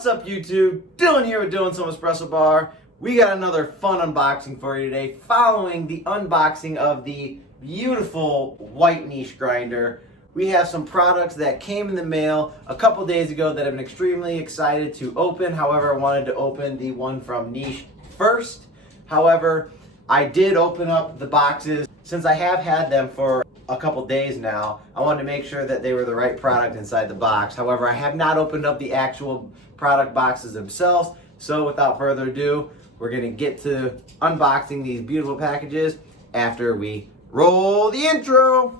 What's up, YouTube? Dylan here with Dylan Some Espresso Bar. We got another fun unboxing for you today, following the unboxing of the beautiful white niche grinder. We have some products that came in the mail a couple days ago that I'm extremely excited to open. However, I wanted to open the one from Niche first. However, I did open up the boxes. Since I have had them for a couple days now, I wanted to make sure that they were the right product inside the box. However, I have not opened up the actual product boxes themselves. So without further ado, we're gonna get to unboxing these beautiful packages after we roll the intro.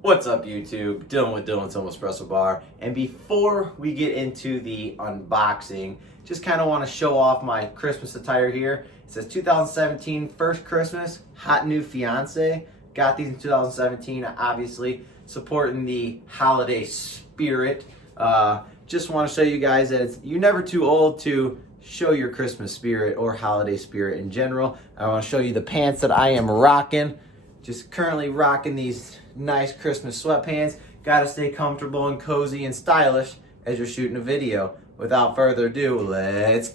What's up, YouTube? Dylan with Dylan Some Espresso Bar. And before we get into the unboxing, just kind of want to show off my Christmas attire here. It says 2017 First Christmas, Hot New Fiance. Got these in 2017, obviously supporting the holiday spirit. Just want to show you guys that you're never too old to show your Christmas spirit or holiday spirit in general. I want to show you the pants that I am rocking. Just currently rocking these nice Christmas sweatpants. Gotta stay comfortable and cozy and stylish as you're shooting a video. Without further ado, let's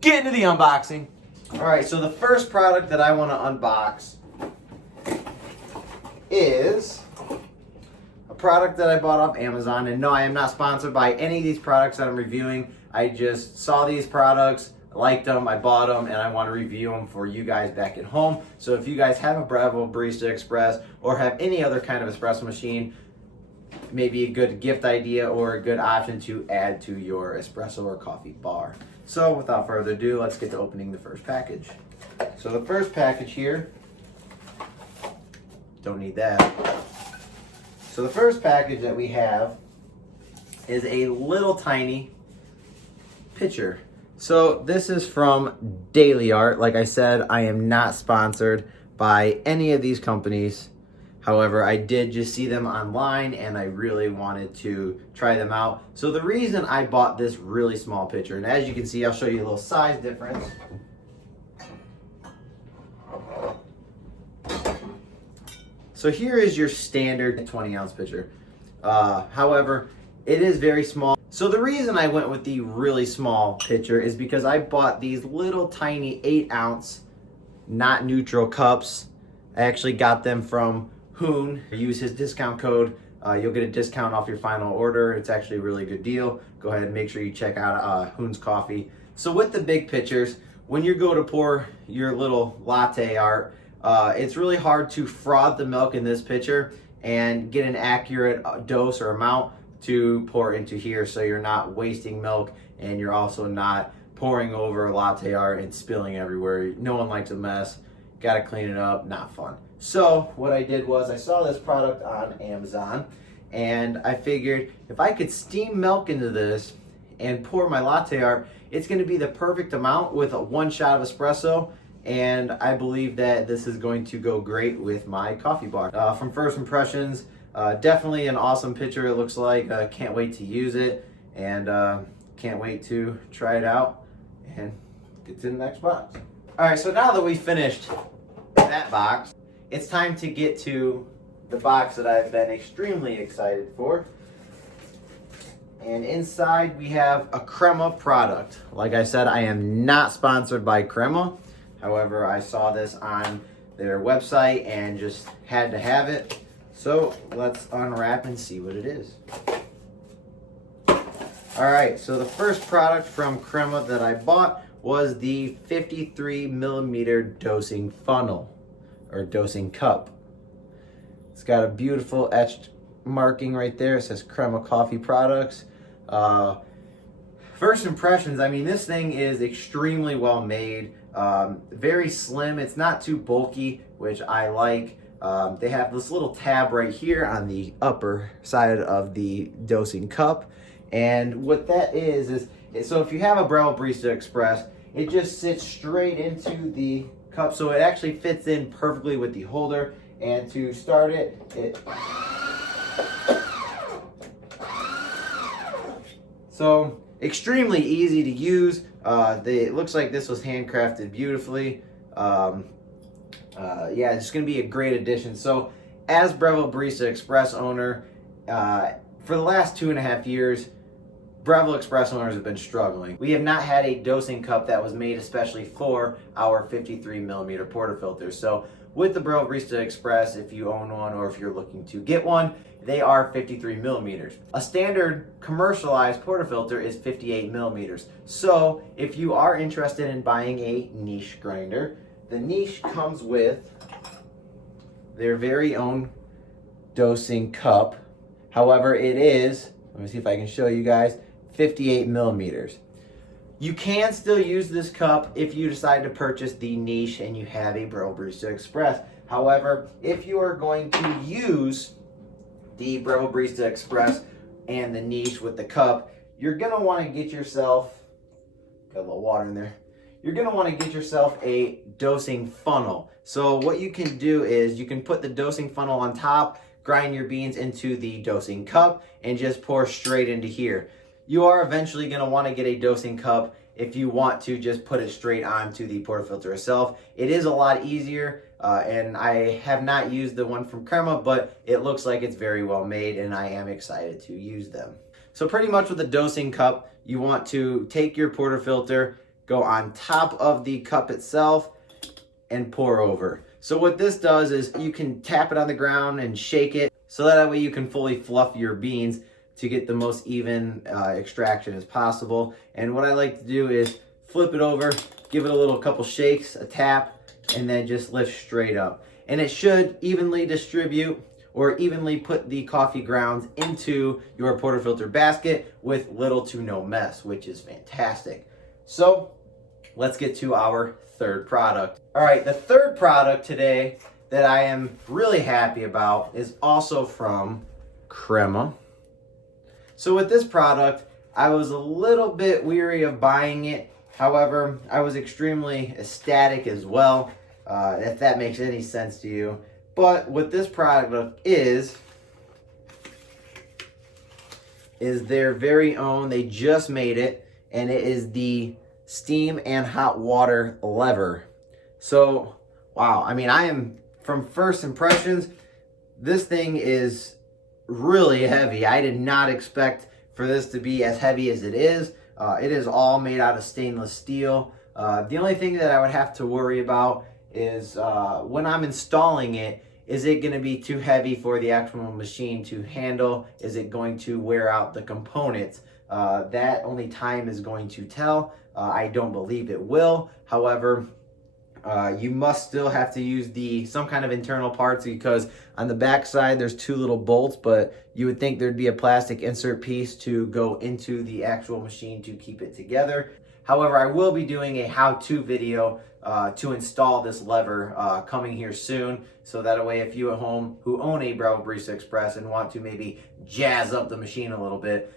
get into the unboxing. Alright, so the first product that I want to unbox is a product that I bought off Amazon. And no, I am not sponsored by any of these products that I'm reviewing. I just saw these products, liked them, I bought them, and I want to review them for you guys back at home. So if you guys have a Breville Barista Express or have any other kind of espresso machine, maybe a good gift idea or a good option to add to your espresso or coffee bar. So without further ado, let's get to opening the first package. So the first package here, don't need that. So the first package that we have is a little tiny pitcher. So this is from Daily Art. Like I said, I am not sponsored by any of these companies. However, I did just see them online and I really wanted to try them out. So the reason I bought this really small pitcher, and as you can see, I'll show you a little size difference. So here is your standard 20-ounce pitcher. However, it is very small. So the reason I went with the really small pitcher is because I bought these little tiny 8-ounce not neutral cups. I actually got them from Hoon. Use his discount code. You'll get a discount off your final order. It's actually a really good deal. Go ahead and make sure you check out Hoon's Coffee. So with the big pitchers, when you go to pour your little latte art, it's really hard to froth the milk in this pitcher and get an accurate dose or amount to pour into here, so you're not wasting milk and you're also not pouring over latte art and spilling everywhere. No one likes a mess. Gotta clean it up, not fun. So what I did was I saw this product on Amazon and I figured if I could steam milk into this and pour my latte art, it's gonna be the perfect amount with a one shot of espresso. And I believe that this is going to go great with my coffee bar. From first impressions, definitely an awesome pitcher, it looks like. Can't wait to use it and can't wait to try it out and get to the next box. Alright, so now that we finished that box, it's time to get to the box that I've been extremely excited for. And inside we have a Crema product. Like I said, I am not sponsored by Crema. However, I saw this on their website and just had to have it. So let's unwrap and see what it is. All right, so the first product from Crema that I bought was the 53 millimeter dosing funnel or dosing cup. It's got a beautiful etched marking right there. It says Crema Coffee Products. First impressions, I mean, this thing is extremely well made, very slim. It's not too bulky, which I like. They have this little tab right here on the upper side of the dosing cup. And what that is so if you have a Breville Barista Express, it just sits straight into the cup. So it actually fits in perfectly with the holder. And to start it, so extremely easy to use. It looks like this was handcrafted beautifully. Yeah, it's going to be a great addition. So as Breville Barista Express owner, for the last 2.5 years, Breville Express owners have been struggling. We have not had a dosing cup that was made especially for our 53 millimeter portafilters. So with the Breville Barista Express, if you own one or if you're looking to get one, they are 53 millimeters. A standard commercialized portafilter is 58 millimeters. So if you are interested in buying a niche grinder, the niche comes with their very own dosing cup. However, it is, let me see if I can show you guys, 58 millimeters. You can still use this cup if you decide to purchase the niche and you have a Breville Barista Express. However, if you are going to use the Breville Barista Express and the niche with the cup, you're going to want to get yourself, got a little water in there, you're going to want to get yourself a dosing funnel. So what you can do is you can put the dosing funnel on top, grind your beans into the dosing cup, and just pour straight into here. You are eventually going to want to get a dosing cup if you want to just put it straight onto the portafilter itself. It is a lot easier, and I have not used the one from Crema, but it looks like it's very well made, and I am excited to use them. So pretty much with the dosing cup, you want to take your portafilter, go on top of the cup itself, and pour over. So what this does is you can tap it on the ground and shake it, so that way you can fully fluff your beans to get the most even extraction as possible. And what I like to do is flip it over, give it a little couple shakes, a tap, and then just lift straight up. And it should evenly distribute or evenly put the coffee grounds into your portafilter basket with little to no mess, which is fantastic. So let's get to our third product. All right, the third product today that I am really happy about is also from Crema. So with this product, I was a little bit weary of buying it. However, I was extremely ecstatic as well, if that makes any sense to you. But what this product is their very own, they just made it, and it is the steam and hot water lever. So, wow, I mean, I am, from first impressions, this thing is really heavy. I did not expect for this to be as heavy as it is. It is all made out of stainless steel. The only thing that I would have to worry about is when I'm installing it, is it going to be too heavy for the actual machine to handle? Is it going to wear out the components? That only time is going to tell. I don't believe it will. However, you must still have to use some kind of internal parts, because on the back side there's two little bolts, but you would think thered be a plastic insert piece to go into the actual machine to keep it together. However, I will be doing a how-to video to install this lever coming here soon, so that way if you at home who own a Breville Barista Express and want to maybe jazz up the machine a little bit,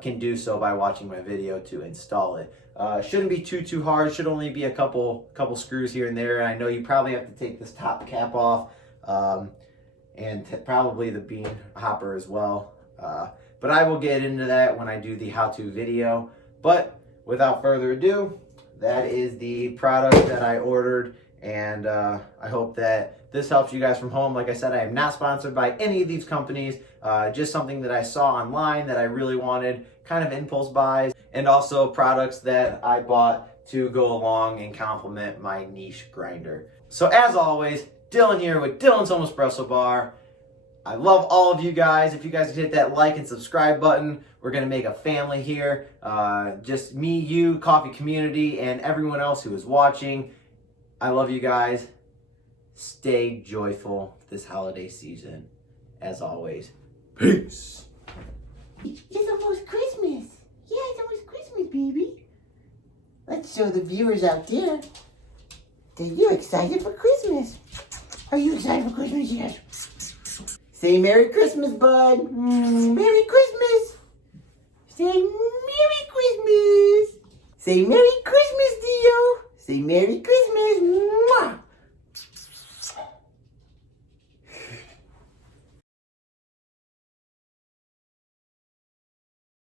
can do so by watching my video to install it. Shouldn't be too hard. Should only be a couple screws here and there. I know you probably have to take this top cap off, and probably the bean hopper as well. But I will get into that when I do the how-to video. But without further ado, that is the product that I ordered, and I hope that this helps you guys from home. Like I said, I am not sponsored by any of these companies, just something that I saw online that I really wanted, kind of impulse buys, and also products that I bought to go along and complement my niche grinder. So as always, Dylan here with Dylan's Home Espresso Bar. I love all of you guys. If you guys could hit that like and subscribe button, we're going to make a family here. Just me, you, coffee community, and everyone else who is watching. I love you guys. Stay joyful this holiday season. As always, peace. It's almost Christmas. Yeah, it's almost Christmas, baby. Let's show the viewers out there that you're excited for Christmas. Are you excited for Christmas? Yes. Say Merry Christmas, bud. Merry Christmas. Say Merry Christmas. Say Merry Christmas, Dio. Say Merry Christmas. Mwah.